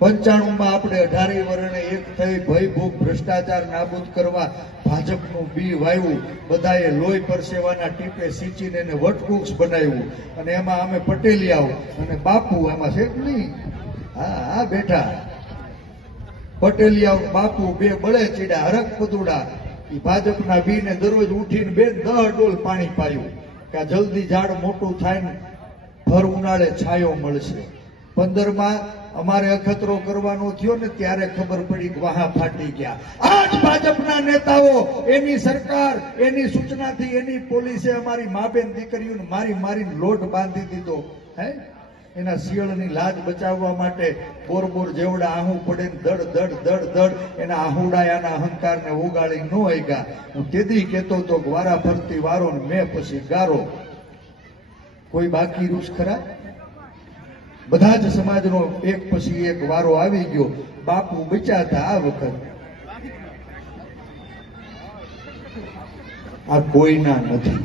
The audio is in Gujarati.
95 આપણે 18 વર્ષે એક થઈ ભય ભૂખ ભ્રષ્ટાચાર નાબૂદ કરવા ભાજપનું બી વાવ્યું, બધાએ લોહી પરસેવાના ટીપે સિંચીને એને વટવૃક્ષ બનાવ્યું, અને એમાં અમે પટેલિયાઓ અને બાપુ એમાં છે કે નહીં, હા બેઠા પટેલિયાઓ બાપુ બે બળે ચીડા હરક પદુડા એ ભાજપના બીને દરરોજ ઉઠીને 10 ડોલ પાણી પાયું કે જલ્દી ઝાડ મોટું થાય ને ભર ઉનાળે છાયો મળશે. 15માં અમારે અખતરો કરવાનો થયો ને ત્યારે ખબર પડી કે વાહા ફાટી ગયા. આજ ભાજપના નેતાઓ, એની સરકાર, એની સૂચનાથી એની પોલીસે અમારી માબેન દીકરીઓને મારીને લોટ બાંધી દીધો. હે એના શિયળની લાજ બચાવવા માટે બોર જેવડા આહું પડે દડ એના આહુડાયાના અહંકારને ઉગાડી ન હગ્યા. હું તેદી કહેતો તો વારા ફરતી વારો ને મેં પછી ગારો. કોઈ બાકી રૂસ ખરા? બધા જ સમાજનો એક પછી એક વારો આવી ગયો. બાપુ બચ્યા હતા આ વખત. આ કોઈના નથી.